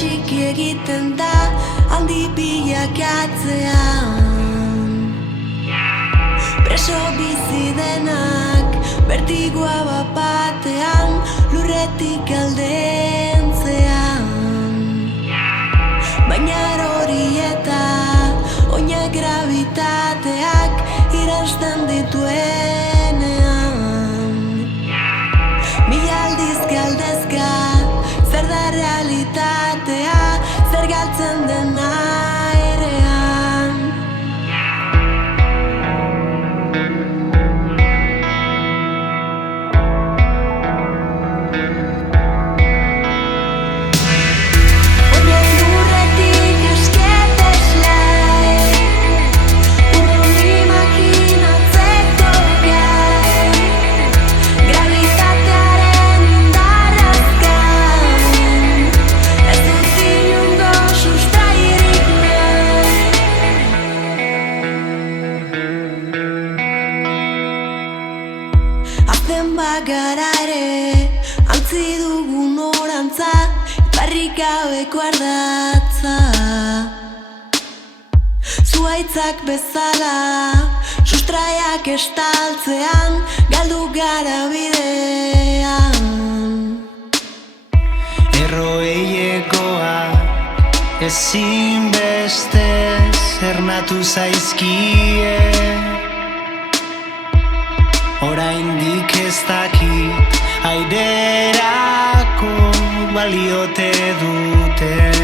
txiki egiten da handi bilakatzean. Preso bizi denak bertigoa bapatean lurretik aldentzean. Baina erori eta oina gravitateak iransten dituenean. Mila aldiz galdezka zer da realitatea, zer galtzen den airean. Oinen lurretik esketeslai, urrun imaginatzeko gai, gravitatearen indarrazkan, ez dut inungo sustrairik nahi. Azten bagara ere, antzi dugun orantza, iparrik gabeko ardatza. Zuhaitzak bezala, sustraiak estaltzean, galdu gara bidean. Erroeiekoa ezinbestez ernatu zaizkie. Oraindik ez dakit aiderako baliote duten.